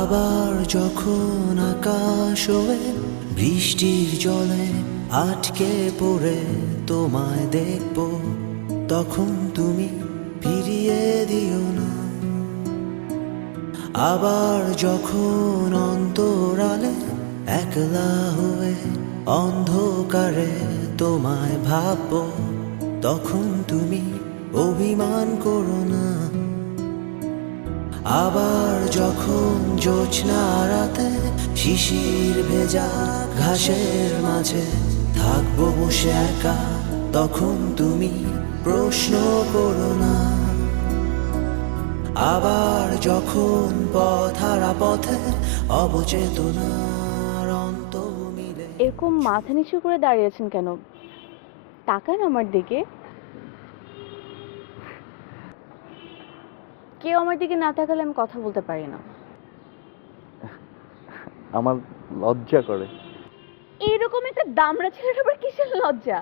আবার যখন আকাশ হয়ে বৃষ্টির জলে আটকে পড়ে তোমায় দেখব, তখন তুমি ফিরিয়ে দিও না। আবার যখন অন্তরালে একলা হয়ে অন্ধকারে তোমায় ভাবব, তখন তুমি অভিমান করো না। আবার যখন জোছনা রাতে শিশির ভেজা ঘাসের মাঝে থাকবো বসে একা, তখন তুমি প্রশ্ন করো না। আবার যখন পথহারা পথে অবচেতনার অন্ত মিলে। এরকম মাথা নিচু করে দাঁড়িয়েছেন কেন? তাকান আমার দিকে। কেউ আমার দিকে না তাকালে আমি কথা বলতে পারি না। আমার লজ্জা করে। এইরকম একটা দামড়া ছেলের আবার কিসের লজ্জা?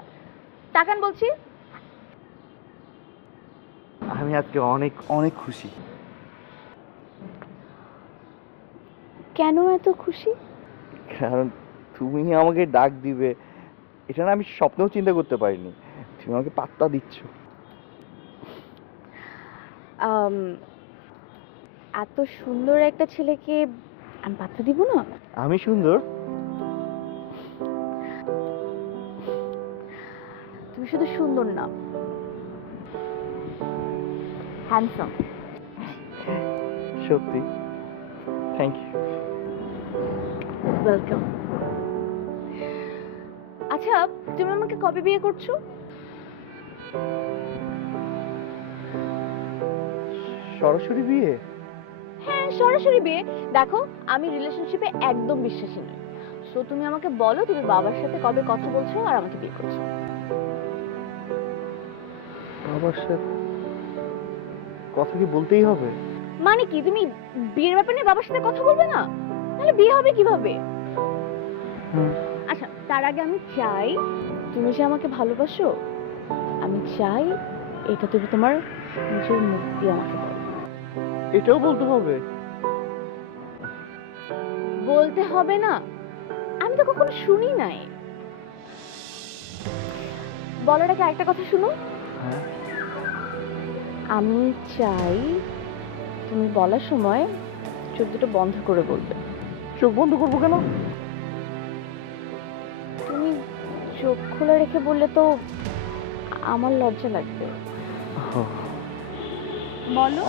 তাকান বলছি। আমি আজকে অনেক অনেক খুশি। কেন এত খুশি? কারণ তুমি আমাকে ডাক দিবে, এটা না আমি স্বপ্নেও চিন্তা করতে পারিনি। তুমি আমাকে পাত্তা দিচ্ছ। এত সুন্দর একটা ছেলেকে আমি পাত্তা দিব না? আমি সুন্দর? তুমি শুধু সুন্দর না, হ্যান্ডসাম। সত্যি? Thank you. ওয়েলকাম। আচ্ছা, তুমি আমাকে কবে বিয়ে করছো? সরাসরি বিয়ে? হ্যাঁ, সরাসরি বিয়ে। দেখো, আমি রিলেশনশিপে একদম বিশ্বাসী নই। সো তুমি আমাকে বলো তুমি বাবার সাথে কবে কথা বলছো আর আমাকে বিয়ে করছো। বাবার সাথে কথা কি বলতেই হবে? মানে কি, তুমি বিয়ের ব্যাপারে নিয়ে বাবার সাথে কথা বলবে না? তাহলে বিয়ে হবে কিভাবে? আচ্ছা, তার আগে আমি চাই তুমি যে আমাকে ভালোবাসো, আমি চাই এটা তুমি তোমার নিজের মুখ দিয়ে আমাকে বলো। এটাও বলতে হবে? বলতে হবে না? আমি তো কখনো শুনি নাই। বলার আগে একটা কথা শুনো। হ্যাঁ। আমি চাই তুমি বলার সময় চোখ দুটো বন্ধ করে বলবে। চোখ বন্ধ করবো কেন? তুমি চোখ খোলা রেখে বললে তো আমার লজ্জা লাগবে। বলো।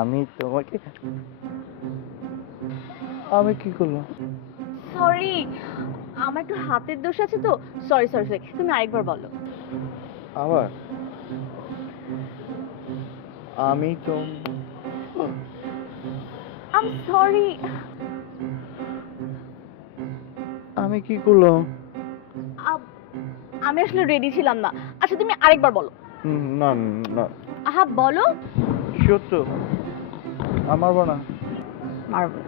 আমি তোমাকে, আমি কি করলাম? সরি, আমার একটু হাতের দোষ আছে তো। সরি সরি সরি, তুমি আরেকবার বলো। আবার আমি তো, আই এম সরি। আমি কি করলাম? আমি আসলে রেডি ছিলাম না। আচ্ছা, তুমি আরেকবার বলো। না না, আহা বলো। সত্য আমার বানা। মারবো।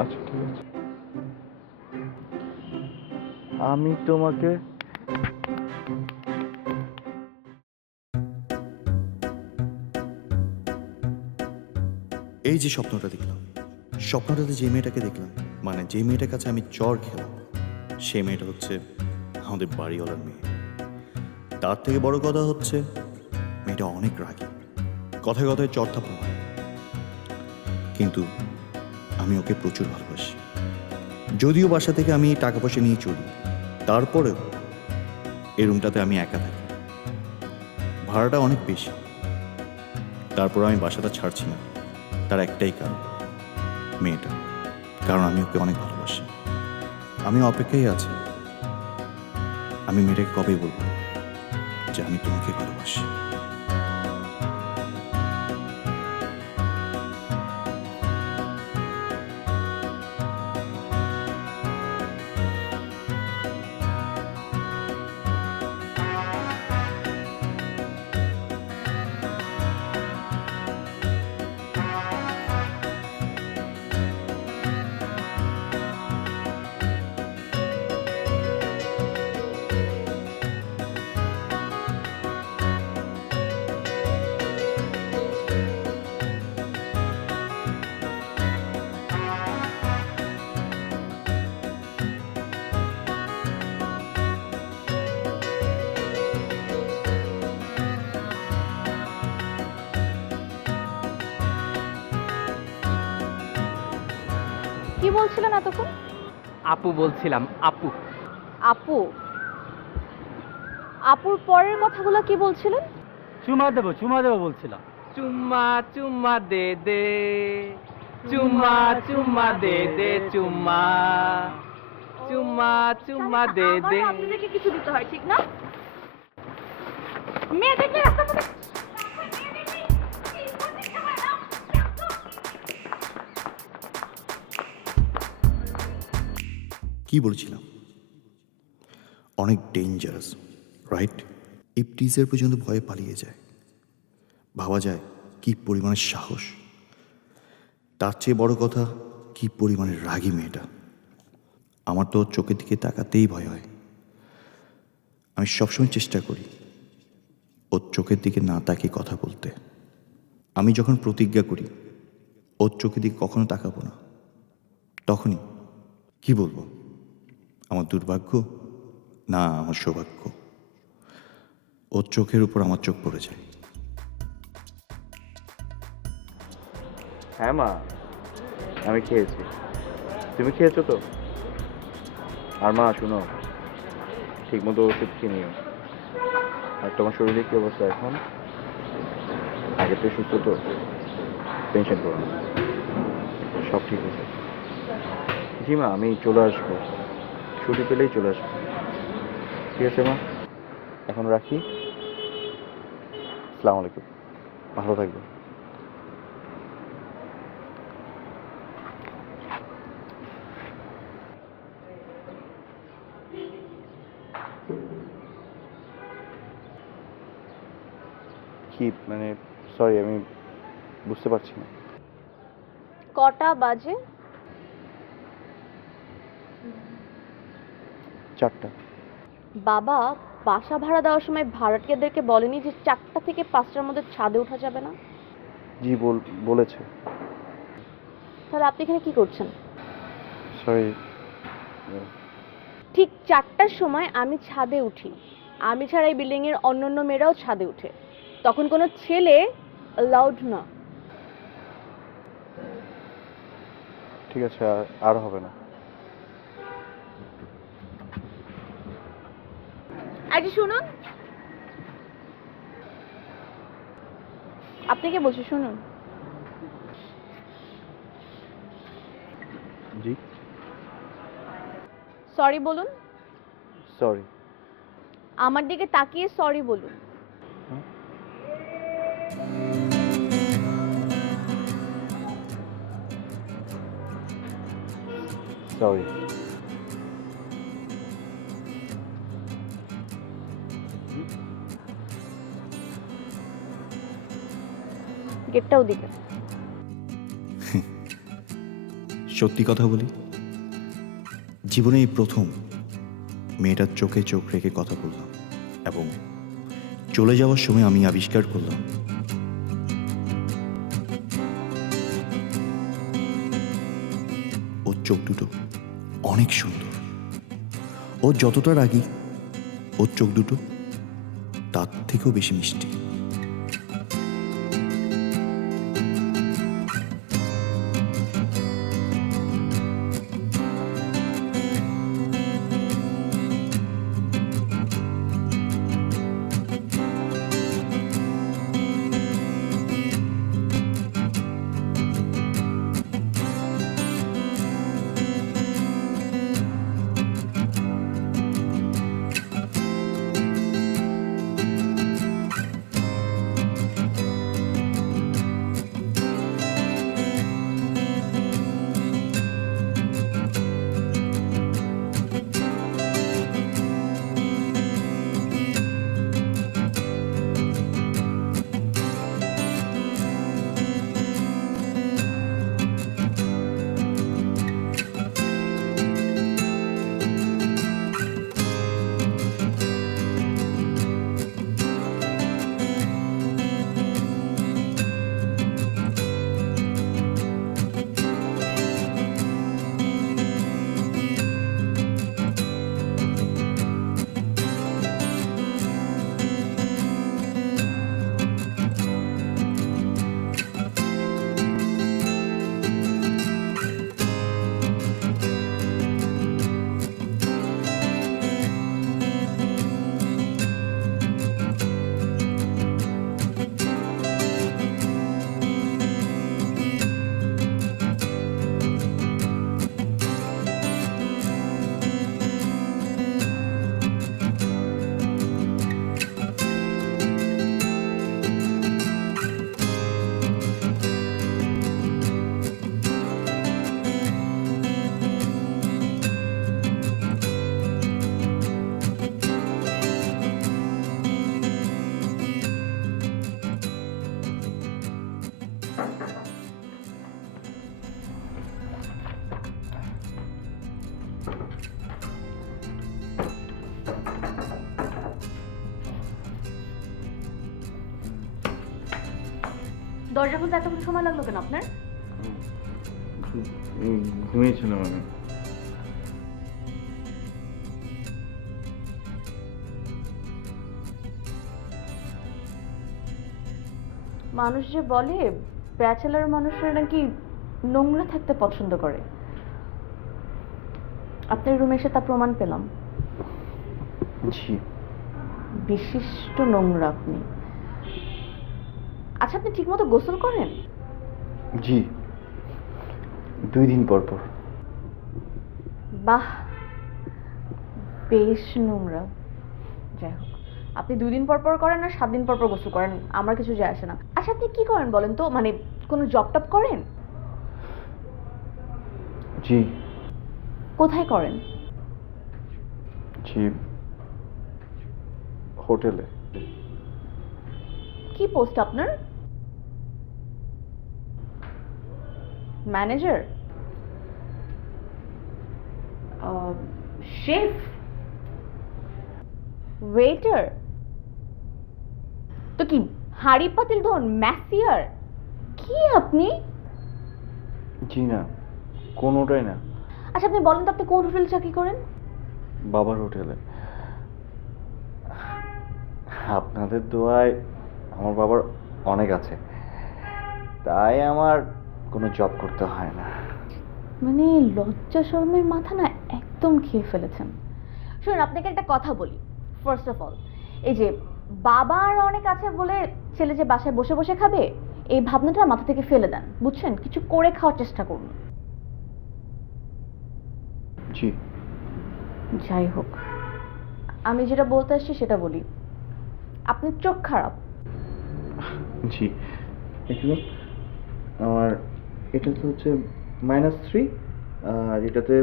আচ্ছা ঠিক আছে, আমি তোমাকে, এই যে স্বপ্নটা দেখলাম, স্বপ্নটাতে যে মেয়েটাকে দেখলাম, মানে যে মেয়েটার কাছে আমি চর খেলাম, সে মেয়েটা হচ্ছে আমাদের বাড়িওয়ালার মেয়ে। তার থেকে বড় কথা হচ্ছে মেয়েটা অনেক রাগী, কথায় কথায় চর থাপ্পড় মারে। কিন্তু আমি ওকে প্রচুর ভালোবাসি। যদিও বাসা থেকে আমি টাকা পয়সা নিয়ে চলি, তারপরেও এই রুমটাতে আমি একা থাকি। ভাড়াটা অনেক বেশি, তারপর আমি বাসাটা ছাড়ছি না। তার একটাই কারণ, মেয়েটা। কারণ আমি ওকে অনেক ভালোবাসি। আমি অপেক্ষায় আছি, আমি মেয়েটাকে কবে বলবো যে আমি তোমাকে ভালোবাসি। কি বলছিলেন এতক্ষণ? আপু বলছিলাম, আপু। আপু? আপুর পরের কথাগুলো কি বলছিলেন? চুমা দেবো বলছিলাম। চুম্মা চুম্মা দে দে, চুম্মা চুম্মা দে দে, চুম্মা চুম্মা চুম্মা দে দে। আমারও আপনাদেরকে কিছু দিতে হয়, ঠিক না? মেয়ে দেখলে রাস্তার মধ্যে কি বলছিলাম? অনেক ডেঞ্জারাস, রাইট? ইপটিজের পর্যন্ত ভয়ে পালিয়ে যায়। ভাবা যায় কি পরিমাণের সাহস। তার চেয়ে বড় কথা, কি পরিমাণের রাগী মেয়েটা। আমার তো ওর চোখের দিকে তাকাতেই ভয় হয়। আমি সবসময় চেষ্টা করি ওর চোখের দিকে না তাকিয়ে কথা বলতে। আমি যখন প্রতিজ্ঞা করি ওর চোখের দিকে কখনো তাকাবো না, তখনই কি বলবো, আমার দুর্ভাগ্য না আমার সৌভাগ্য, ওর চোখের উপর আমার চোখ পড়ে যায়। হ্যাঁ মা, আমি খেয়েছি। তুমি খেয়েছো তো? আর মা শুনো, ঠিক মতো ওষুধ খেয়ে নিও। আর তোমার শরীরে কি অবস্থা এখন? আগে তো সুস্থ তো, টেনশন করো না, সব ঠিক আছে। জি মা, আমি চলে আসবো, ছুটি পেলেই চলে আসবো। ঠিক আছে মা, এখন রাখি। আসসালামু আলাইকুম, ভালো থাকবেন। কি মানে, সরি আমি বুঝতে পারছি না। কটা বাজে? 4টা। বাবা বাসা ভাড়া দেওয়ার সময় ভাড়াটিয়াদেরকে বলেনি যে 4টা থেকে 5টার মধ্যে ছাদে ওঠা যাবে না? জি বলেছে। তাহলে আপনি এখানে কি করছেন? সরি। ঠিক 4টার সময় আমি ছাদে উঠি। আমি ছাড়া এই বিল্ডিং এর অন্যান্য মেয়েরাও ছাদে উঠে। তখন কোনো ছেলে অ্যালাউড না। ঠিক আছে, আর হবে না। আরে শুনুন, আপনি কে বলছেন? শুনুন, জি সরি বলুন। সরি। আমার দিকে তাকিয়ে সরি বলুন। সরি। গেটটাও দিকে। সত্যি কথা বলি, জীবনে এই প্রথম মেয়েটার চোখে চোখ রেখে কথা বললাম, এবং চলে যাওয়ার সময় আমি আবিষ্কার করলাম ওর চোখ দুটো অনেক সুন্দর। ও যতটা রাগী, ওর চোখ দুটো তার থেকেও বেশি মিষ্টি। দরজা খুলতে এতক্ষণ সময় লাগলো কেন আপনার? ঘুমিয়েছিলাম আমি। মানুষ যে বলে ব্যাচেলার মানুষরা নাকি নোংরা থাকতে পছন্দ করে, আপনার রুমে এসে তা প্রমাণ পেলাম। জি। বিশিষ্ট নোংরা আপনি। আচ্ছা, আপনি ঠিকমতো গোসল করেন? জি, 2 দিন পর পর। বাহ, বেশ নোংরা। যাই হোক, আপনি 2 দিন পর পর করেন না 7 দিন পর পর গোসল করেন, আমার কিছু যায় আসে না। আচ্ছা, আপনি কি করেন বলেন তো? মানে কোনো জব টপ করেন? জি। কোথায় করেন? জি, হোটেলে। কি পোস্ট আপনার? ম্যানেজার? শেফ? ওয়েটার? তো কি হাড়ি পাতিল ধন ম্যাসিয়ার? কি আপনি? জি না, কোনোটাই না। আচ্ছা, আপনি বলেন তো আপনি কোন হোটেলে চাকরি করেন? বাবার হোটেলে। আপনাদের দোয়ায় আমার বাবার অনেক আছে, তাই আমার কোনো জব করতে হয় না। মানে লজ্জা শরমের মাথা না একদম খেয়ে ফেলেছেন। শুনুন, আপনাকে একটা কথা বলি। ফার্স্ট অফ অল, এই যে বাবার অনেক আছে বলে ছেলে যে বাসায় বসে বসে খাবে, এই ভাবনাটা মাথা থেকে ফেলে দেন, বুঝছেন? কিছু করে খাওয়ার চেষ্টা করুন। জি। যাই হোক, আমি যেটা বলতে আসছি সেটা বলি। আপনার চোখ খারাপ। জি, এগুলো আমার, এটা তো হচ্ছে -3 আর এটাতে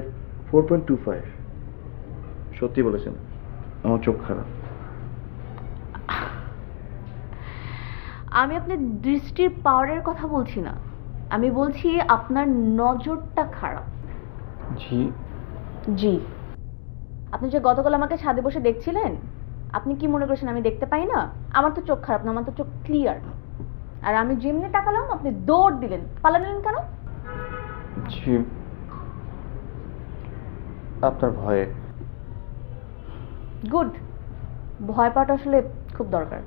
4.25। সত্যি বলেছেন, আমার চোখ খারাপ। আমি আপনার দৃষ্টির পাওয়ারের কথা বলছি না, আমি বলছি আপনার নজরটা খারাপ। জি। জি। আপনি যে গতকাল আমাকে ছাদে বসে দেখছিলেন, আপনি কি মনে করেছেন আমি দেখতে পাই না? আমার তো চোখ খারাপ না, আমার তো চোখ ক্লিয়ার। আর আমি যেমনি তাকালাম আপনি দৌড় দিলেন, পালালেন কেন? জি, আপনার ভয়ে। গুড। ভয় পাওয়াটা আসলে খুব দরকার।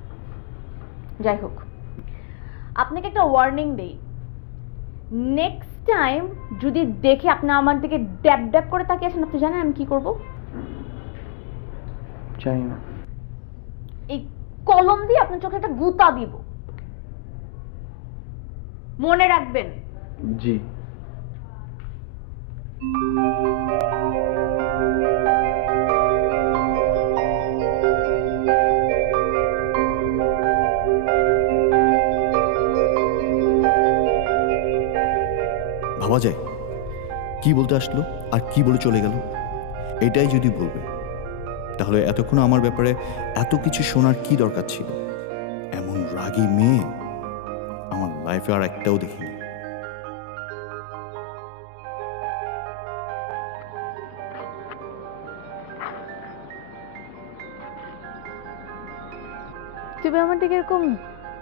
যাই হোক, আপনাকে একটা ওয়ার্নিং দেই। নেক্সট টাইম যদি দেখে আপনি আমার দিকে ড্যাব ড্যাব করে তাকিয়ে আছেন, আপনি জানেন আমি কি করব? জানি না। এই কলম দিয়ে আপনার চোখে একটা গুতা দিব। মনে রাখবেন। জি। ভাবা যায় কি বলতে আসলো আর কি বলে চলে গেল। এটাই যদি বলবে, তাহলে এতক্ষণ আমার ব্যাপারে এত কিছু শোনার কি দরকার ছিল? এমন রাগী মেয়ে আমার লাইফে আর একটাও দেখিনি। তুমি আমার দিকে এরকম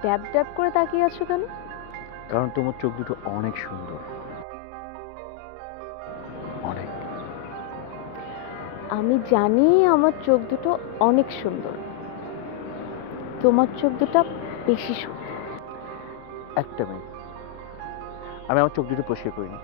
ড্যাব ড্যাব করে তাকিয়ে আছো কেন? কারণ তোমার চোখ দুটো অনেক সুন্দর, অনেক। আমি জানি আমার চোখ দুটো অনেক সুন্দর, তোমার চোখ দুটো বেশি সুন্দর। একটা মিনিট, আমি আমার চোখ দুটো পরিষ্কার করিনি।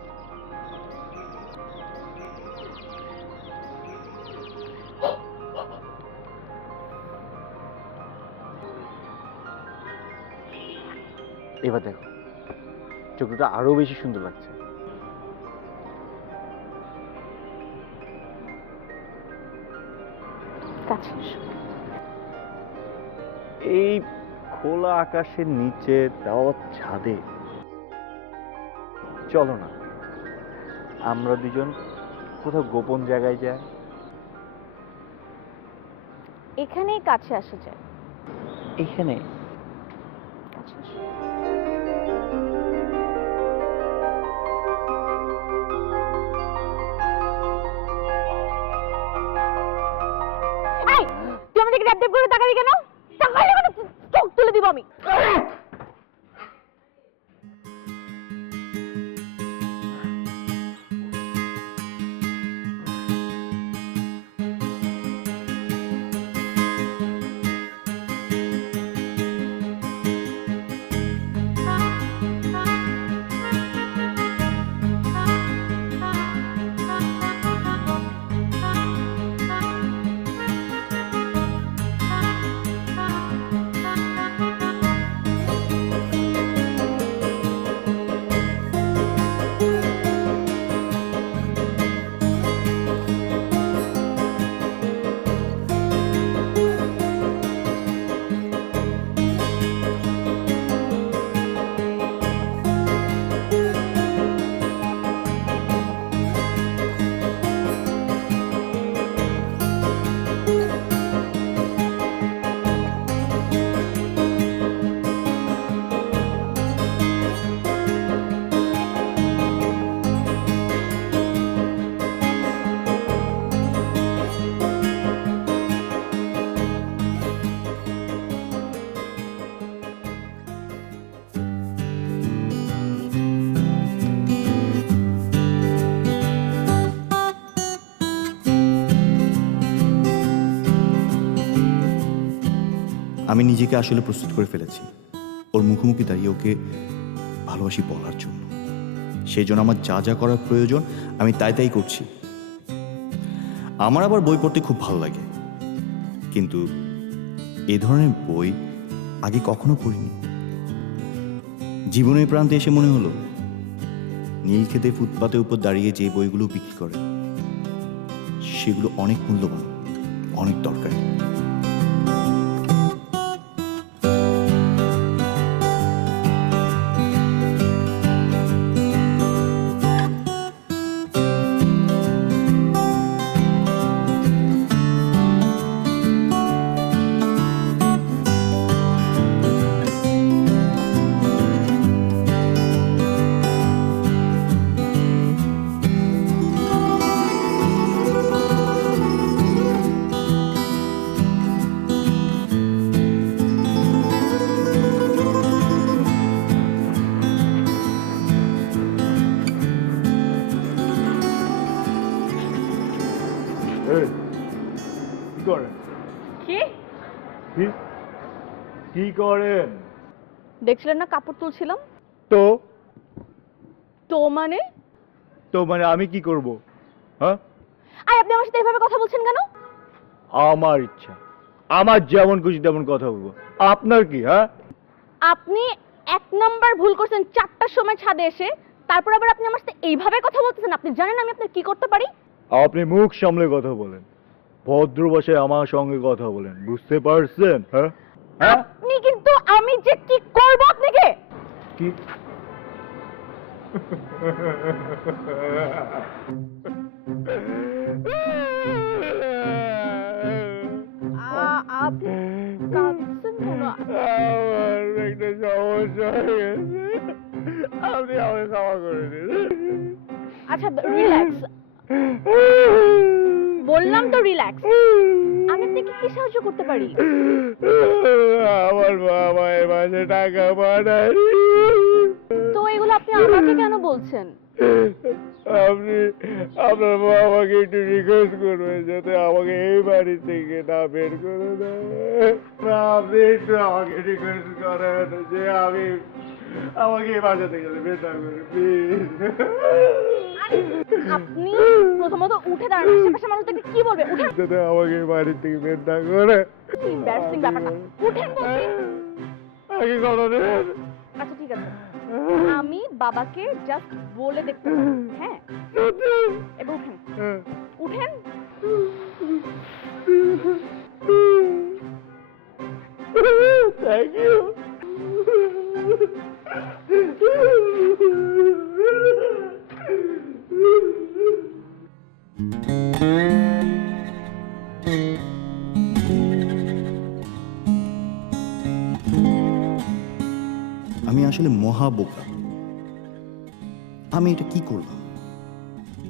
এবার দেখো, চোখ দুটো আরো বেশি সুন্দর লাগছে। কাছে এসো। এই খোলা আকাশের নিচে, তাও ছাদে। চলো না, আমরা দুজন কোথাও গোপন জায়গায় যাই। এখানেই কাছে আসা যায়। এখানে? কাছে এসো। এই, তুই আমাদেরকে ড্যাব ড্যাব করে তাকালি কেন? তাকালি কেন? চোখ তুলে দিব আমি। আমি নিজেকে আসলে প্রস্তুত করে ফেলেছি ওর মুখোমুখি দাঁড়িয়ে ওকে ভালোবাসি বলার জন্য। সেই জন্য আমার যা যা করার প্রয়োজন আমি তাই তাই করছি। আমার আবার বই পড়তে খুব ভালো লাগে, কিন্তু এ ধরনের বই আগে কখনো পড়িনি। জীবনের প্রান্তে এসে মনে হলো নীলক্ষেতে ফুটপাতের উপর দাঁড়িয়ে যে বইগুলো বিক্রি করে সেগুলো অনেক মূল্যবান, অনেক দরকারি। কি করেন? কি কি করেন? দেখছিলেন না কাপড় তুলছিলাম? তো তো মানে তো মানে আমি কি করব? হ্যাঁ, আর আপনি আমার সাথে এভাবে কথা বলছেন কেন? আমার ইচ্ছা, আমার যেমন খুশি তেমন কথা বলবো। আপনার কি? হ্যাঁ, আপনি এক নাম্বার ভুল করছেন 4টার সময় ছাদে এসে, তারপর আবার আপনি আমার সাথে এইভাবে কথা বলতেছেন। আপনি জানেন আমি আপনার কি করতে পারি? আপনি মুখ সামলে কথা বলেন, ভদ্র ভাষায় আমার সঙ্গে কথা বলেন, বুঝতে পারছেন? হ্যাঁ হ্যাঁ, আপনি কিন্তু আমি যে কি করব আপনাকে। কি? আপনি কাঁদছেন কেন? আমার একটা সমস্যা হয়ে গেছে, আপনি আমাকে ক্ষমা করে দিন। আচ্ছা রিল্যাক্স, বললাম তো রিল্যাক্স। আমি আপনাকে কি সাহায্য করতে পারি? আমার বাবা এ মাসে টাকা পাঠায়। তো এগুলো আপনি আমাকে কেন বলছেন? আপনি আপনার বাবাকে একটু রিকোয়েস্ট করবেন যাতে আমাকে এই বাড়ি থেকে না বের করে দেয়। আপনি একটু আমাকে রিকোয়েস্ট করেন যে আমাকে এই বাসা থেকে বের না করে, প্লিজ। আপনি প্রথমত উঠে দাঁড়ান, আশেপাশে মানুষদেরকে কি বলবে? উঠেন। যাতে আমাকে এই বাড়ি থেকে বের না করে। এম্বারাসিং ব্যাপারটা। উঠেন বলছি। আগে কথা দেন। আচ্ছা ঠিক আছে, আমি বাবাকে জাস্ট বলে দেখতে পারি। হ্যাঁ, এবার উঠেন। উঠেন। Thank you. আমি আসলে মহা বোকা। আমি এটা কি করলাম?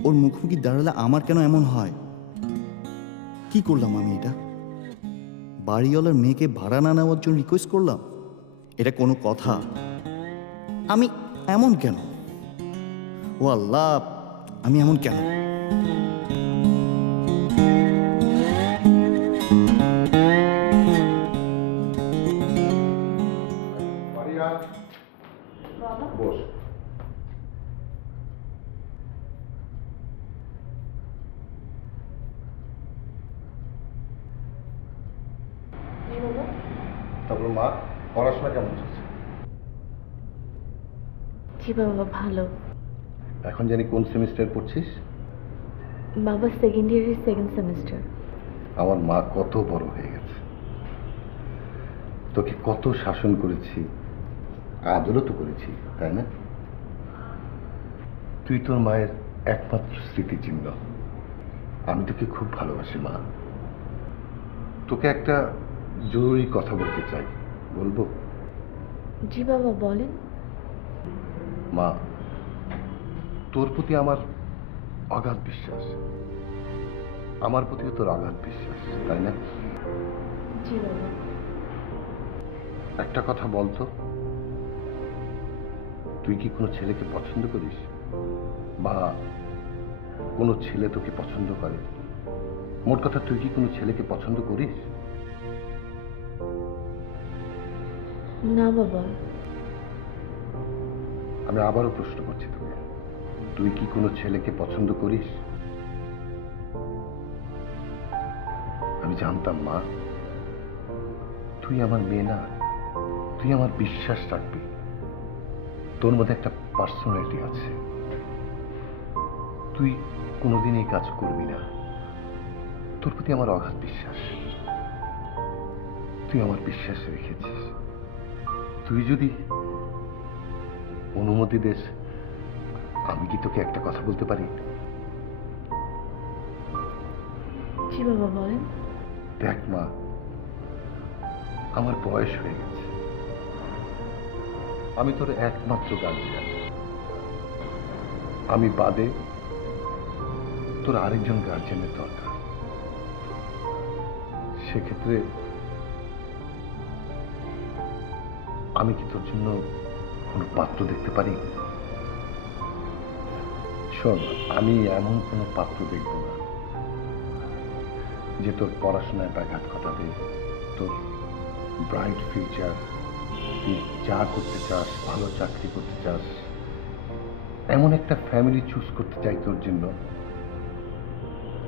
ওর মুখোমুখি দাঁড়ালে আমার কেন এমন হয়? কি করলাম আমি এটা? বাড়িওয়ালার মেয়েকে ভাড়া না নেওয়ার জন্য রিকোয়েস্ট করলাম? এটা কোনো কথা? আমি এমন কেন? ও আল্লাহ, আমি এমন কেন? বস। তারপর মা, পড়াশোনা কেমন চলছে? জি বাবা, ভালো। এখন জানি কোন সেমিস্টার পড়ছিস? বাবা সেকেন্ড ইয়ারের সেকেন্ড সেমিস্টার। আমার মা কত বড় হয়ে গেছে, তোকে কত শাসন করেছি, আদরও তো করেছি, তাই না? তুই তোর মায়ের একমাত্র স্মৃতিচিহ্ন। আমি তোকে খুব ভালোবাসি মা। তোকে একটা জরুরি কথা বলতে চাই, বলবো? জি বাবা, বলেন। মা, তোর প্রতি আমার অগাধ বিশ্বাস, আমার প্রতিও তোর অগাধ বিশ্বাস, তাই না? জি বাবা। একটা কথা বলতো, তুই কি কোনো ছেলেকে পছন্দ করিস, বা কোনো ছেলে তোকে পছন্দ করে? মোট কথা, তুই কি কোনো ছেলেকে পছন্দ করিস? না বাবা। আমি আবারও প্রশ্ন করছি তোকে, তুই কি কোনো ছেলেকে পছন্দ করিস? আমি জানতাম মা, তুই আমার মেয়ে না, তুই আমার বিশ্বাস রাখবি। তোর মধ্যে একটা পার্সোনালিটি আছে, তুই কোনোদিন এই কাজ করবি না। তোর প্রতি আমার অগাধ বিশ্বাস, তুই আমার বিশ্বাস রেখেছিস। তুই যদি অনুমতি দেস, আমি কি তোকে একটা কথা বলতে পারি? জি বাবা, বলেন। দেখ মা, আমার বয়স হয়ে গেছে, আমি তোর একমাত্র গার্জিয়ান। আমি বাদে তোর আরেকজন গার্জিয়ানের দরকার। সেক্ষেত্রে আমি কি তোর জন্য কোনো পাত্র দেখতে পারি? শোন, আমি এমন কোনো পাত্র দেখব না যে তোর পড়াশোনায় ব্যাঘাত ঘটাবে, তোর ব্রাইট ফিউচার, তুই যা করতে চাস, ভালো চাকরি করতে চাস, এমন একটা ফ্যামিলি চুজ করতে চাই তোর জন্য,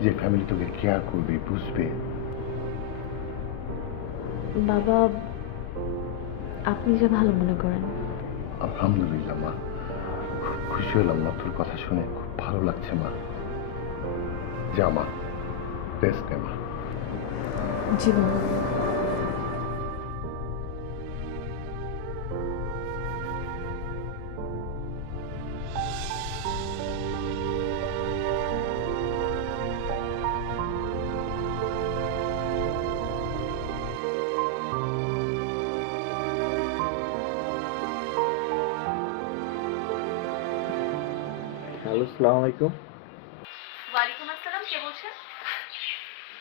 যে ফ্যামিলি তোকে কেয়ার করবে, বুঝবে। বাবা, আপনি যে ভালো মনে করেন। আলহামদুলিল্লাহ মা, খুব খুশি হলাম মা, তোর কথা শুনে খুব ভালো লাগছে মা। যা মা, রেস্ট নে মা। জি বাবা। হ্যালো, আসসালামু আলাইকুম। ওয়ালাইকুম আসসালাম, কে বলছেন?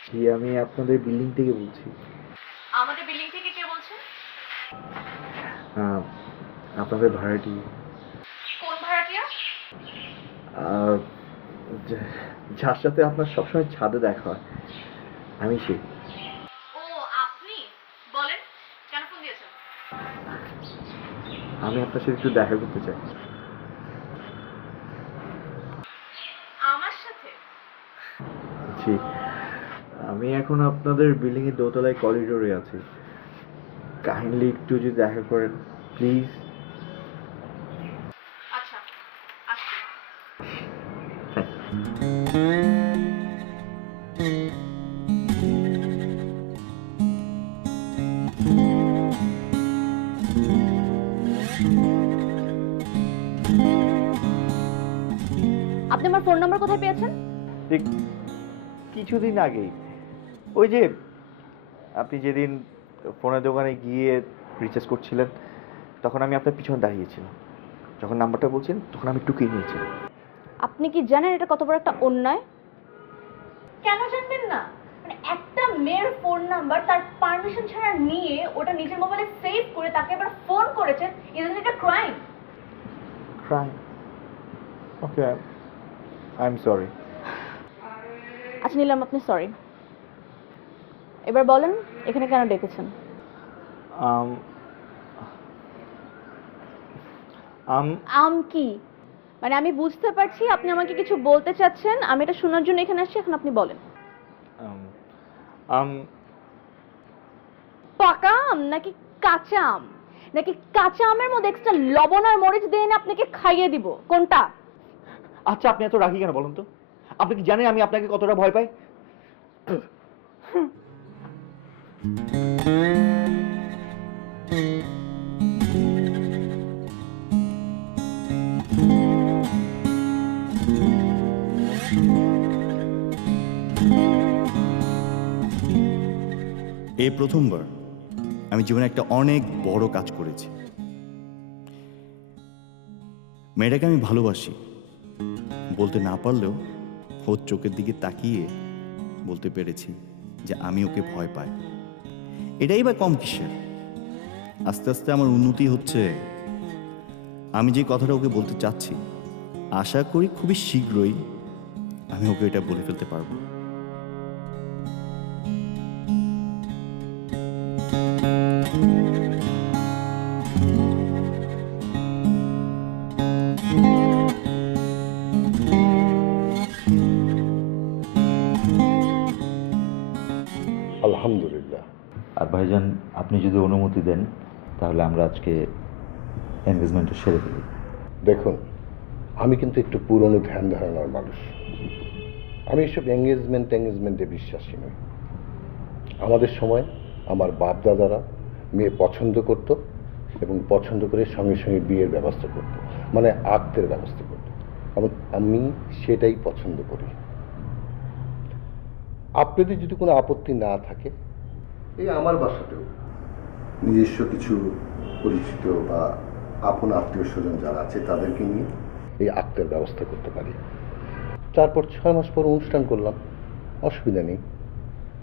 জি, আমি আপনাদের বিল্ডিং থেকে বলছি। আমাদের বিল্ডিং থেকে কে বলছেন? আপনাদের ভাড়াটি। কোন ভাড়াটিয়া? যার সাথে আপনার সবসময় ছাদে দেখা হয়, আমি সেই। ও, আপনি? বলেন, কেন ফোন দিয়েছেন? আমি আপনার সাথে একটু দেখা করতে চাই। আমার সাথে? জি, আমি এখন আপনাদের বিল্ডিং এর দোতলায় করিডোরে আছি। কাইন্ডলি একটু যদি দেখা করেন প্লিজ। আচ্ছা, আসছি। আপনি আমার ফোন নাম্বার কোথায় পেয়েছেন? ঠিক কিছুদিন আগেই, ওই যে আপনি যেদিন ফোনের দোকানে গিয়ে রিচার্জ করছিলেন, তখন আমি আপনার পিছনে দাঁড়িয়েছিলাম। যখন নাম্বারটা বলছেন তখন আমি টুকিয়ে নিয়েছিলাম। আপনি কি জানেন এটা কত বড় একটা অন্যায়? কেন জানবেন না? মানে একটা মেয়ের ফোন নাম্বার তার পারমিশন ছাড়া নিয়ে ওটা নিজের মোবাইলে সেভ করে তাকে আবার ফোন করেছেন, isn't it a crime? Crime? Okay, I am sorry. আচ্ছা নিলাম, আপনি সরি। এবার বলেন এখানে কেন ডেকেছেন? আম কি? মানে আমি বুঝতে পারছি আপনি আমাকে কিছু বলতে চাচ্ছেন, আমি এটা শোনার জন্য এখানে আসছি, এখন আপনি বলেন। পাকা আম নাকি কাঁচা আম? নাকি কাঁচা আমের মধ্যে এক্সট্রা লবণ আর মরিচ দিয়ে এনে আপনাকে খাইয়ে দিব? কোনটা? আচ্ছা, আপনি এত রাগি কেন বলুন তো? আপনি কি জানেন আমি আপনাকে কতটা ভয় পাই? এই প্রথমবার আমি জীবনে একটা অনেক বড় কাজ করেছি। মেয়েটাকে আমি ভালোবাসি বলতে না পারলেও ওর চোখের দিকে তাকিয়ে বলতে পেরেছি যে আমি ওকে ভয় পাই। এটাই বা কম কিসের? আস্তে আস্তে আমার উন্নতি হচ্ছে। আমি যে কথাটা ওকে বলতে চাচ্ছি, আশা করি খুবই শীঘ্রই আমি ওকে এটা বলে ফেলতে পারবো। আলহামদুলিল্লাহ। আর ভাইজান, আপনি যদি অনুমতি দেন তাহলে আমরা আজকে এনগেজমেন্টটা সেরে ফেলি। দেখুন, আমি কিন্তু একটু পুরনো ধ্যান ধারণার মানুষ। আমি এসব এঙ্গেজমেন্টে বিশ্বাসী নই। আমাদের সময় আমার বাপ দাদারা মেয়ে পছন্দ করত এবং পছন্দ করে সঙ্গে সঙ্গে বিয়ের ব্যবস্থা করত, মানে আক্তের ব্যবস্থা করত। আমি সেটাই পছন্দ করি। আপনাদের যদি কোনো আপত্তি না থাকে, এই আমার বাসাতেও নিজস্ব কিছু পরিচিত বা আপন আত্মীয় স্বজন যারা আছে তাদেরকে নিয়ে এই আক্তের ব্যবস্থা করতে পারি। তারপর 6 মাস পর অনুষ্ঠান করলাম, অসুবিধা নেই।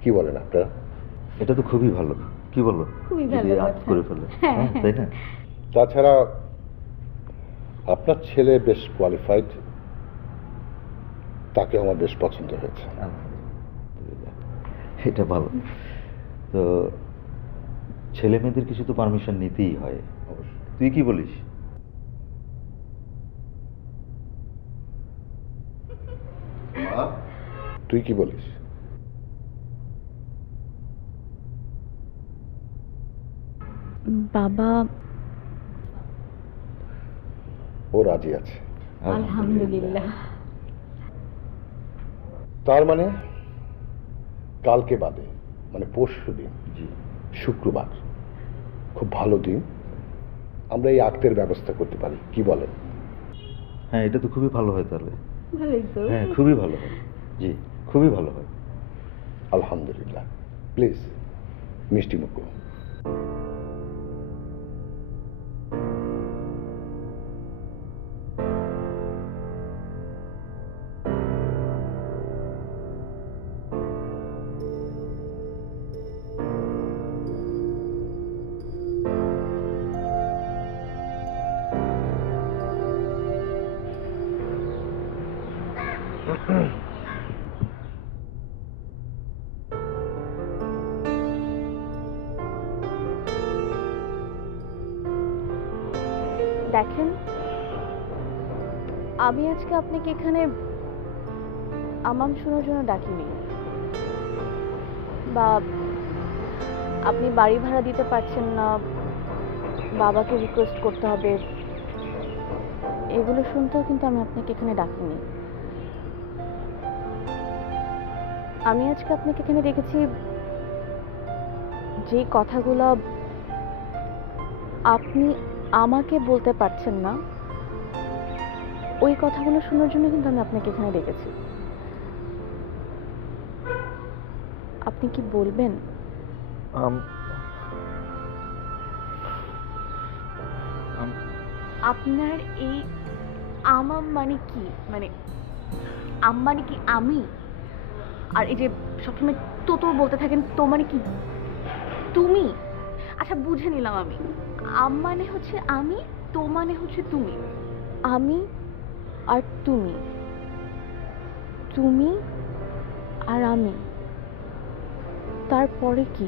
কি বলেন আপনারা? এটা তো খুবই ভালো, কি বলো? খুবই যদি ভালো আক্ত কথা। করে ফেলে, হ্যাঁ, হ্যাঁ, তাই না? তাছাড়া আপনার ছেলে বেশ কোয়ালিফাইড, তাকে আমার বেশ পছন্দ হয়েছে। আলহামদুলিল্লাহ, এটা ভালো। তো ছেলে মেয়েদের কিছু তো পারমিশন নিতেই হয়। অবশ্যই। তুই কি বলিস? মা, তুই কি বলিস? বাবা ও রাজি আছে। আলহামদুলিল্লাহ। তার মানে কালকে বাদে, মানে পরশু দিন, জি। শুক্রবার, খুব ভালো দিন, আমরা এই আক্তের ব্যবস্থা করতে পারি। কি বলেন? হ্যাঁ, এটা তো খুবই ভালো হয় তাহলে। ভালোই তো। হ্যাঁ, খুবই ভালো হয়। জি, খুবই ভালো হয়। আলহামদুলিল্লাহ। প্লিজ মিষ্টি মুখ করুন। দেখেন, আমি আজকে আপনাকে এখানে আমাম শোনার জন্য ডাকিনি, বা আপনি বাড়ি ভাড়া দিতে পারছেন না, বাবাকে রিকোয়েস্ট করতে হবে, এগুলো শুনতেও কিন্তু আমি আপনাকে এখানে ডাকিনি। আমি আজকে আপনাকে এখানে রেখেছি যে কথাগুলো আপনি আমাকে বলতে পারছেন না, ওই কথাগুলো শোনার জন্য কিন্তু আমি আপনাকে এখানে রেখেছি। আপনি কি বলবেন? আপনার এই আমাম মানে কি, মানে আম মানে কি আমি, আর এই যে সবসময় তো তো বলতে থাকেন তো মানে কি তুমি। আচ্ছা, বুঝে নিলাম আমি। আম মানে হচ্ছে আমি, তো মানে হচ্ছে তুমি। আমি আর তুমি, তুমি আর আমি, তারপরে কি?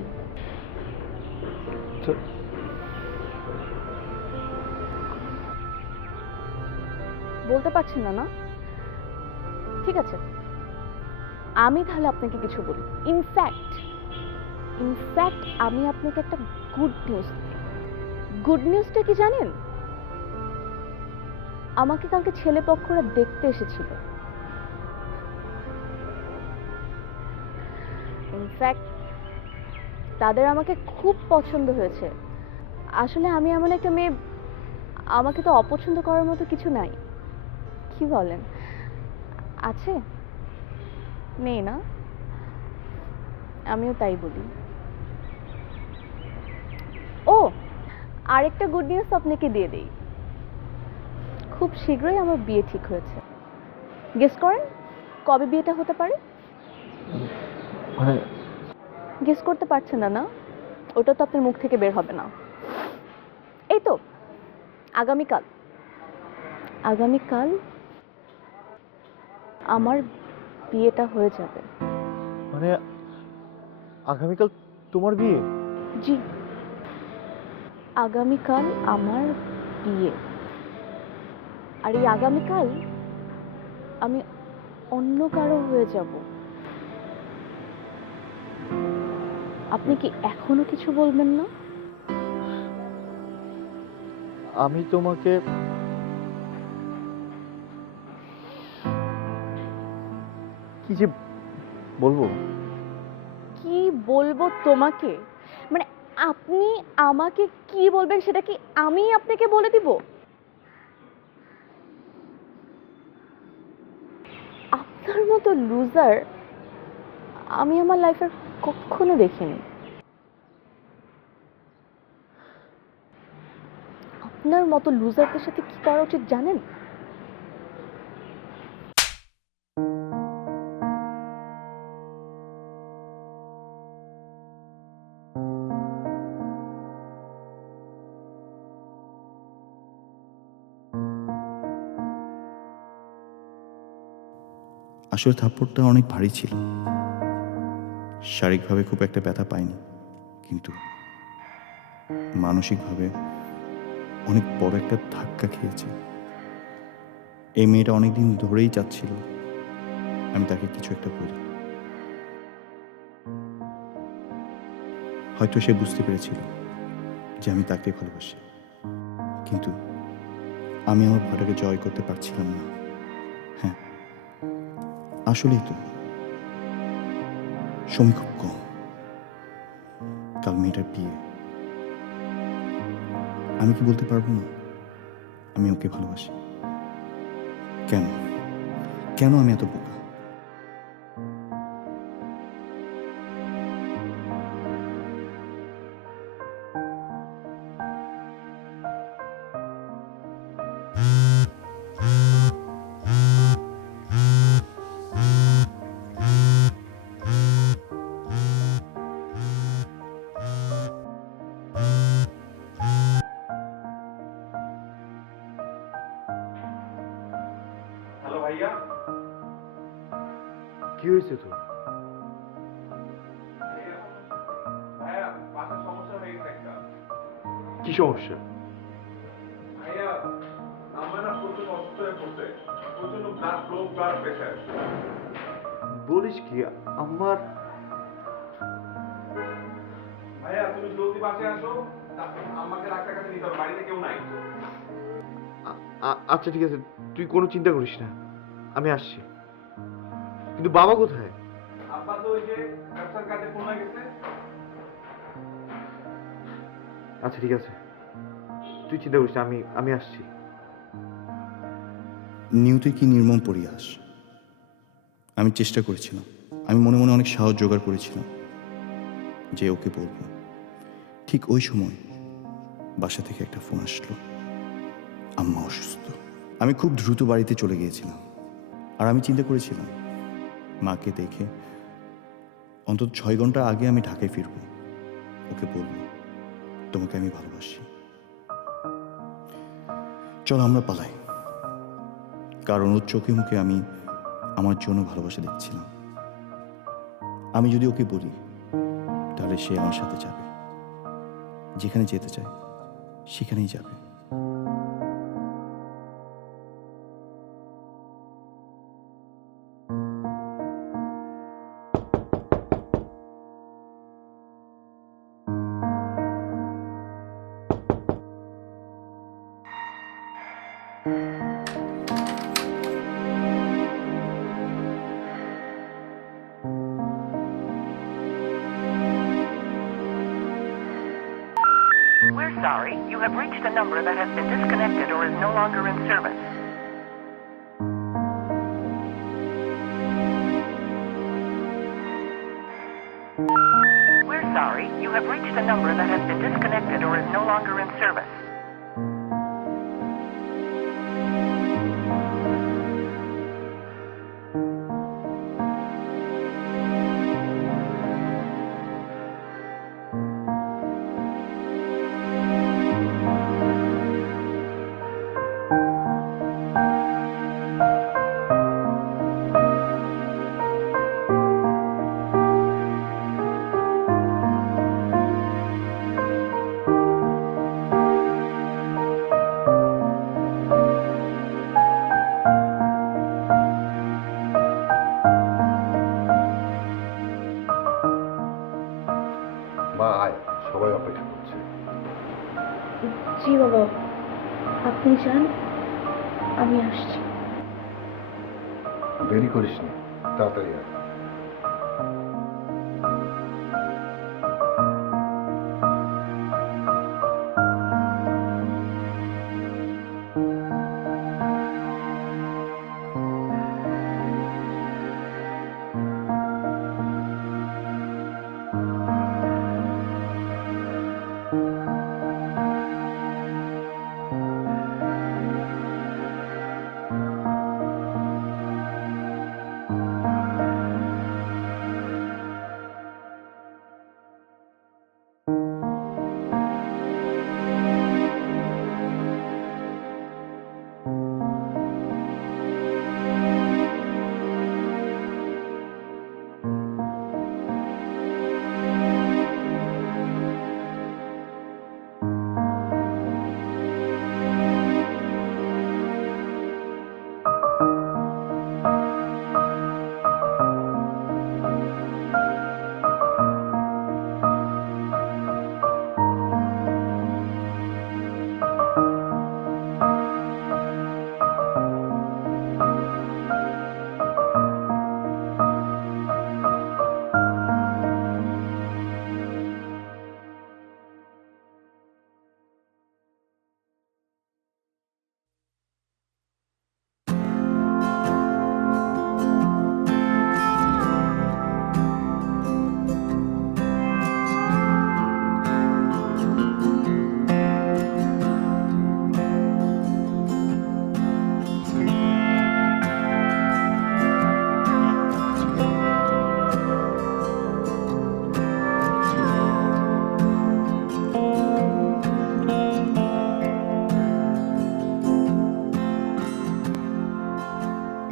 বলতে পারছেন না? না, ঠিক আছে, আমি তাহলে আপনাকে কিছু বলি। ইনফ্যাক্ট আমি আপনাকে একটা গুড নিউজ দিই। গুড নিউজটা কি জানেন? আমাকে কালকে ছেলে পক্ষরা দেখতে এসেছিল। ইনফ্যাক্ট তাদের আমাকে খুব পছন্দ হয়েছে। আসলে আমি এমন একটা মেয়ে, আমাকে তো অপছন্দ করার মতো কিছু নাই। কি বলেন? আছে? নেই না? আমিও তাই বলি। ও, আরেকটা গুড নিউজ আপনাকে দিয়ে দেই। খুব শীঘ্রই আমার বিয়ে ঠিক হয়েছে। গেস করেন কবে বিয়েটা হতে পারে? গেস করতে পারছেন না? না, ওটা তো আপনার মুখ থেকে বের হবে না। এই তো আগামীকাল আমার বিয়েটা হয়ে যাবে। মানে আগামীকাল তোমার বিয়ে? জি, আগামীকাল আমার বিয়ে। আর এই আগামীকাল আমি অন্য কারো হয়ে যাব। আপনি কি এখনো কিছু বলবেন না? আমি তোমাকে কি যে বলবো? কি বলবো তোমাকে? মানে আপনি আমাকে কি বলবেন সেটা কি আমি আপনাকে বলে দিব? আপনার মতো লুজার আমি আমার লাইফে কখনো দেখিনি। আপনার মতো লুজারদের সাথে কি করা উচিত জানেন? আসলে থাপ্পড়টা অনেক ভারী ছিল। শারীরিকভাবে খুব একটা ব্যথা পাইনি, কিন্তু মানসিকভাবে অনেক বড় একটা ধাক্কা খেয়েছে। এই মেয়েটা অনেকদিন ধরেই চাচ্ছিল আমি তাকে কিছু একটা বলি। হয়তো সে বুঝতে পেরেছিল যে আমি তাকে ভালোবাসি, কিন্তু আমি আমার ভয়টাকে জয় করতে পারছিলাম না। হ্যাঁ, আসলেই তো সময় খুব কম। কাল মেয়েটার বিয়ে, আমি কি বলতে পারবো না আমি ওকে ভালোবাসি? কেন কেন আমি এত বোকা? হ্যালো ভাইয়া, কি হয়েছে তোর? ভাইয়া বাসার সমস্যা হয়ে গেছে একটা। কি সমস্যা? ভাইয়া আমার না প্রচুর অসুস্থ হয়ে পড়ছে, প্রচন্ড ব্লাড ফ্লো, ব্লাড প্রেশার। বলিস কি? আমার ভাইয়া তুমি জলদি বাসায় আসো, আমাকে ডাক্তার কাছে নিতে হবে, বাড়িতে কেউ নাই। আচ্ছা ঠিক আছে, তুই কোনো চিন্তা করিস না, আমি আসছি। কিন্তু বাবা কোথায়? আব্বা তো ওই যে ব্যবসার কাজে খুলনা গেছে। আচ্ছা ঠিক আছে, তুই চিন্তা করিস না, আমি আসছি। নিয়তি কি নির্মম পরিহাস! আমি চেষ্টা করেছিলাম, আমি মনে মনে অনেক সাহস জোগাড় করেছিলাম যে ওকে বলবো। ঠিক ওই সময় বাসা থেকে একটা ফোন আসলো, আম্মা অসুস্থ। আমি খুব দ্রুত বাড়িতে চলে গিয়েছিলাম, আর আমি চিন্তা করেছিলাম মাকে দেখে অন্তত 6 ঘন্টা আগে আমি ঢাকায় ফিরব, ওকে বলবো তোমাকে আমি ভালোবাসি, চলো আমরা পালাই। কারণ ওর চোখে মুখে আমি আমার জন্য ভালোবাসা দেখছিলাম। আমি যদি ওকে বলি তাহলে সে আমার সাথে যাবে, যেখানে যেতে চায় সেখানেই যাবে। We're sorry. You have reached a number that has been disconnected or is no longer in service. We're sorry. You have reached a number that has been disconnected or is no longer in service. মা আয়, সবাই অপেক্ষা করছে। জি বাবা, আপনি যান, আমি আসছি। দেরি করিস নি, তাড়াতাড়ি আয়।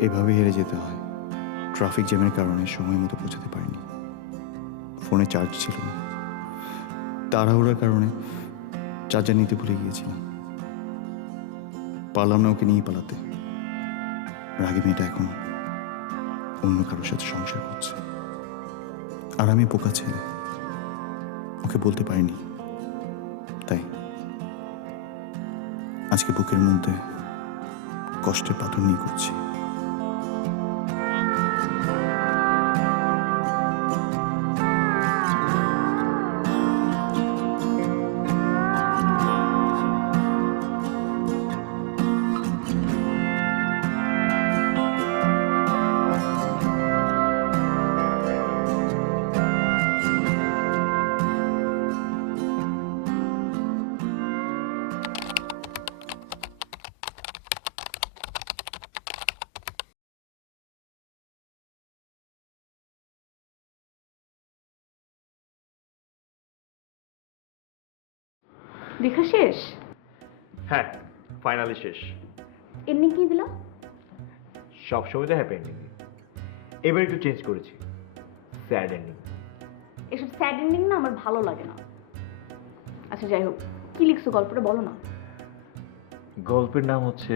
এভাবে হেরে যেতে হয়। ট্রাফিক জ্যামের কারণে সময় মতো পৌঁছাতে পারিনি, ফোনে চার্জ ছিল না, তাড়াহুড়ার কারণে চার্জার নিতে ভুলে গিয়েছিলাম। পারলাম না ওকে নিয়েই পালাতে। রাগী মেয়েটা এখন অন্য কারোর সাথে সংসার করছে, আর আমি বোকা ছেলে, ওকে বলতে পারিনি। তাই আজকে বুকের মধ্যে কষ্টের পাথর নিয়ে করছি। দেখা শেষ? হ্যাঁ, ফাইনালি শেষ। এমনি কি দিলা? সবসময় তো হ্যাপি এন্ডিং, এবার একটু চেঞ্জ করেছি, স্যাড এন্ডিং। এসব স্যাড এন্ডিং না আমার ভালো লাগে না। আচ্ছা যাই হোক, কি লিখছো গল্পটা বলো না। গল্পের নাম হচ্ছে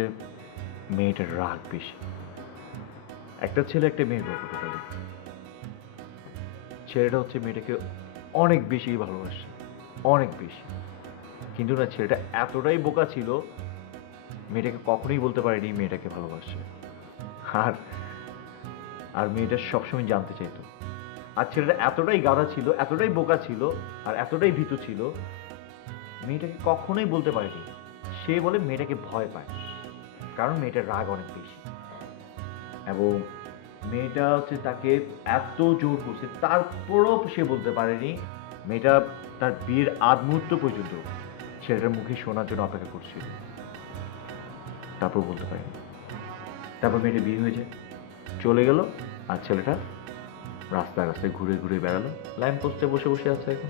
মেয়েটার রাগ বেশি। একটা ছেলে একটা মেয়ের গল্প টোটালি। ছেলেটা হচ্ছে মেয়েটাকে অনেক বেশি ভালোবাসে, অনেক বেশি, কিন্তু না ছেলেটা এতটাই বোকা ছিল মেয়েটাকে কখনোই বলতে পারেনি মেয়েটাকে ভালোবাসে। আর আর মেয়েটা সবসময় জানতে চাইতো। আর ছেলেটা এতটাই গাধা ছিল, এতটাই বোকা ছিল, আর এতটাই ভীতু ছিল, মেয়েটাকে কখনোই বলতে পারেনি। সে বলে মেয়েটাকে ভয় পায়, কারণ মেয়েটার রাগ অনেক বেশি। এবং মেয়েটা হচ্ছে তাকে এত জোর করছে, তারপরও সে বলতে পারেনি। মেয়েটা তার বিয়ের আগ মুহূর্ত পর্যন্ত ছেলেটার মুখে শোনার জন্য অপেক্ষা করছিল, তারপর বলতে পারেনি। তারপর মেয়েটা বিয়ে হয়েছে, চলে গেল, আর ছেলেটা রাস্তায় রাস্তায় ঘুরে ঘুরে বেড়ালো, ল্যাম্প পোস্টে বসে বসে আছে এখন।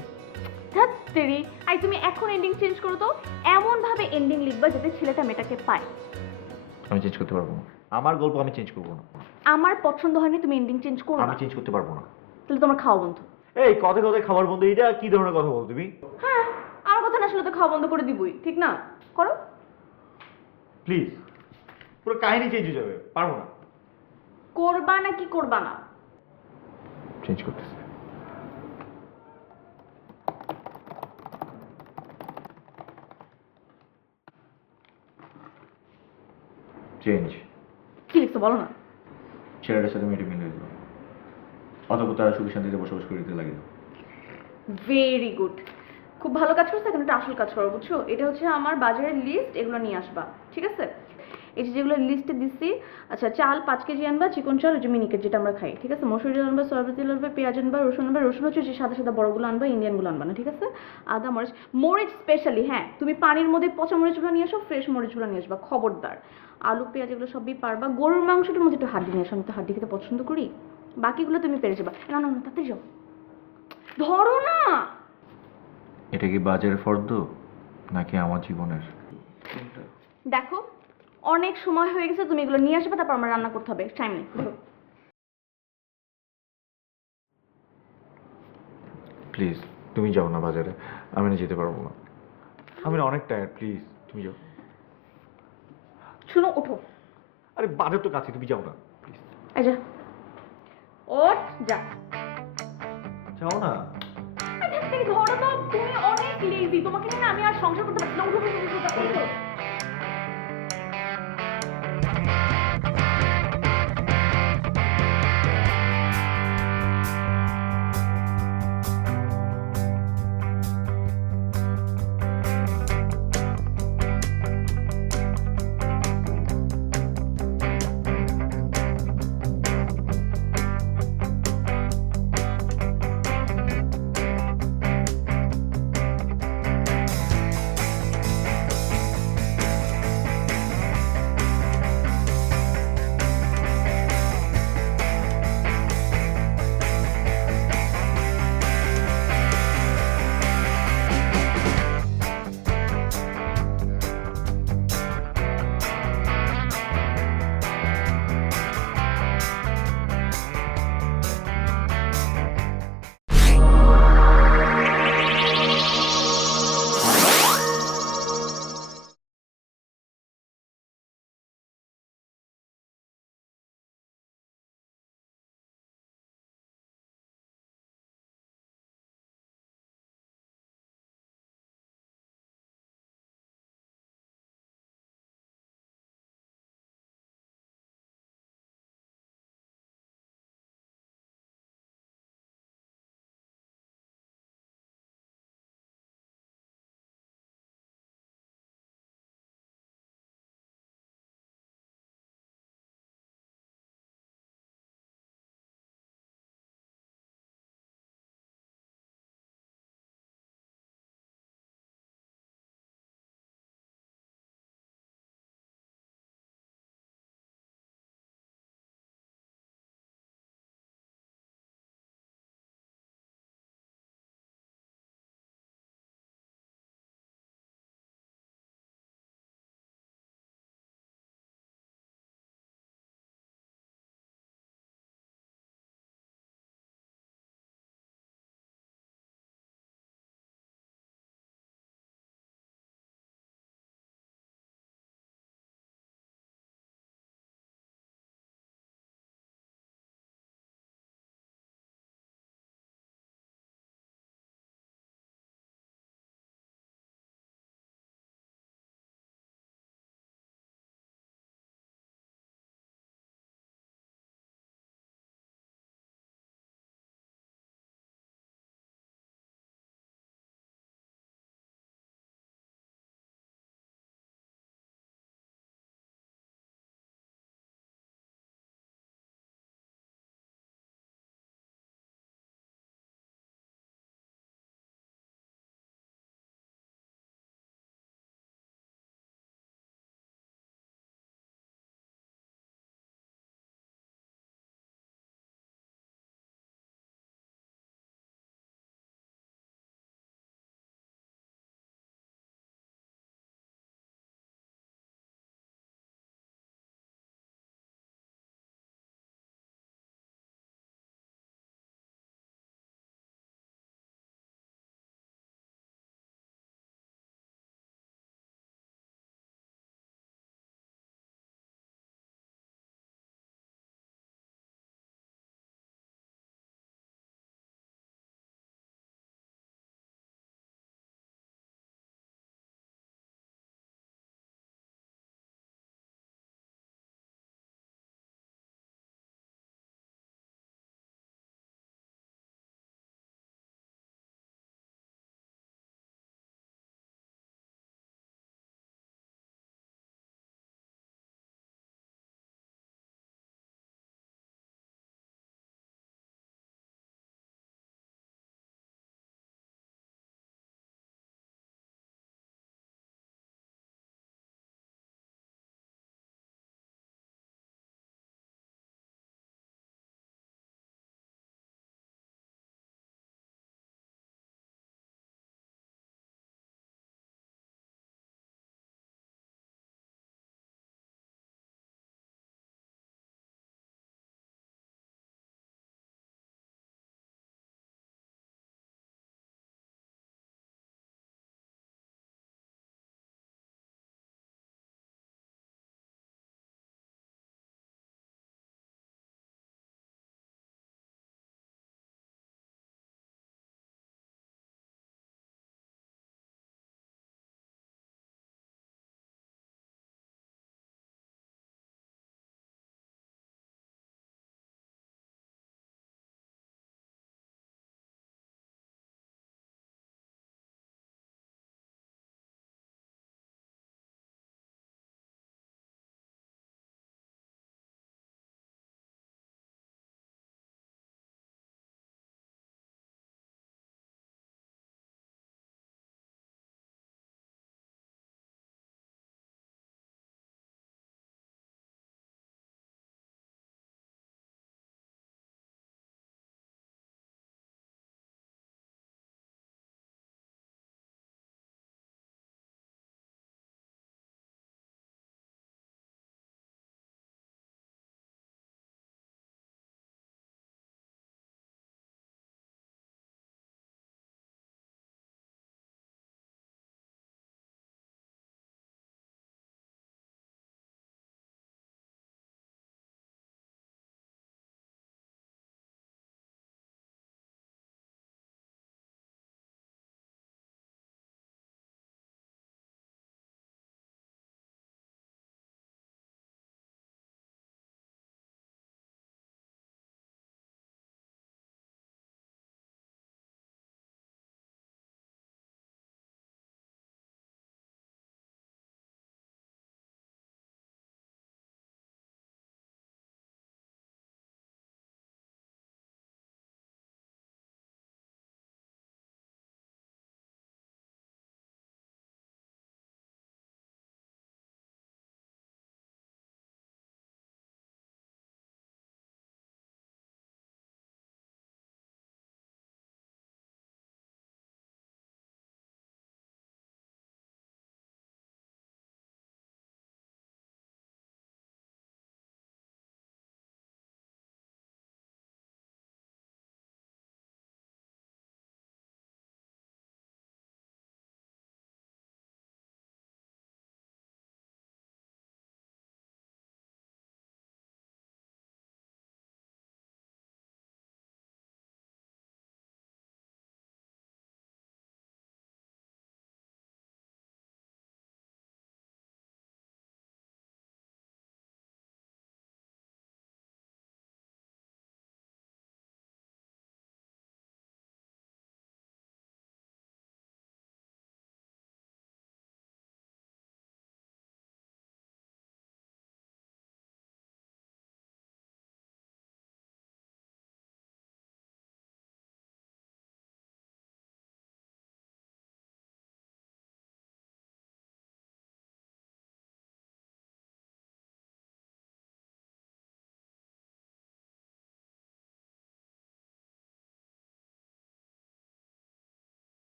ধ্যাত্তেরি, আই তুমি এখন এন্ডিং চেঞ্জ করো তো। এমন ভাবে এন্ডিং লিখবা যাতে ছেলেটা মেয়েটাকে পায়। আমি চেঞ্জ করতে পারবো না, আমার গল্প আমি চেঞ্জ করবো না। আমার পছন্দ হয়নি, তুমি এন্ডিং চেঞ্জ করো আমি না। চেঞ্জ করতে পারবো না। তাহলে তোমার খাওয়া বন্ধ। এই কথায় কথায় খাবার বন্ধু, এটা কি ধরনের কথা বল তুমি? হ্যাঁ, আমার কথা না শুনলে তো খাওয়া বন্ধ করে দিবই, ঠিক না? করো প্লিজ, পুরো কাহিনী চেঞ্জ হয়ে যাবে, পারবো না। করবা না কি করবা না? চেঞ্জ করতেছে। চেঞ্জ। কি লিখছো বলো না। ছেলেটার সাথে মেয়েটা মিলে গেল, অতপর তারা সুখী শান্তিতে বসবাস করিতে লাগিল। ভেরি গুড, খুব ভালো কাজ করছো। এখন একটা আসল কাজ করো, বুঝছো? এটা হচ্ছে আমার বাজারের লিস্ট, এগুলো নিয়ে আসবা, ঠিক আছে? এই যে যেগুলো লিস্টে দিচ্ছি, আচ্ছা চাল 5 কেজি আনবা, চিকন চাল, ওই যে মিনিকেট যেটা আমরা খাই, ঠিক আছে? মসুর ডাল আনবা, সয়াবিন তেল আনবা, পেঁয়াজ আনবা, রসুন আনবা। রসুন হচ্ছে যে সাদা সাদা বড়গুলো আনবা, ইন্ডিয়ানগুলো আনবা না, ঠিক আছে? আদা, মরিচ, মরিচ স্পেশালি, হ্যাঁ তুমি পানির মধ্যে পচা মরিচগুলো নিয়ে আসো, ফ্রেশ মরিচগুলো নিয়ে আসবা, খবরদার। আলু পেঁয়াজ এগুলো সবই পারবা। গরুর মাংসটার মধ্যে একটু হাড্ডি নিয়ে আসো, আমি তো হাড্ডি খেতে পছন্দ করি। বাকিগুলো তুমি পেরে যাবা। না না না, তাড়াতাড়ি যাও, ধরো না। এটা কি বাজারের ফর্দ নাকি আমার জীবনের? দেখো অনেক সময় হয়ে গেছে, তুমি এগুলো নিয়ে আসবে, তারপর আমার রান্না করতে হবে, টাইম নেই। প্লিজ তুমি যাও না বাজারে, আমি না যেতে পারবো না, আমি না অনেক টায়ার্ড, প্লিজ তুমি যাও। শুনো, ওঠো। আরে বাজার তো কাছে, তুমি যাও না প্লিজ। এই যা, ওঠ যা। যাও না। ধরো তো, তুমি অনেক লেজি, তোমাকে নিয়ে আমি আর সংসার করতে পারছি না। উঠো, উঠো, উঠো, উঠো, উঠো।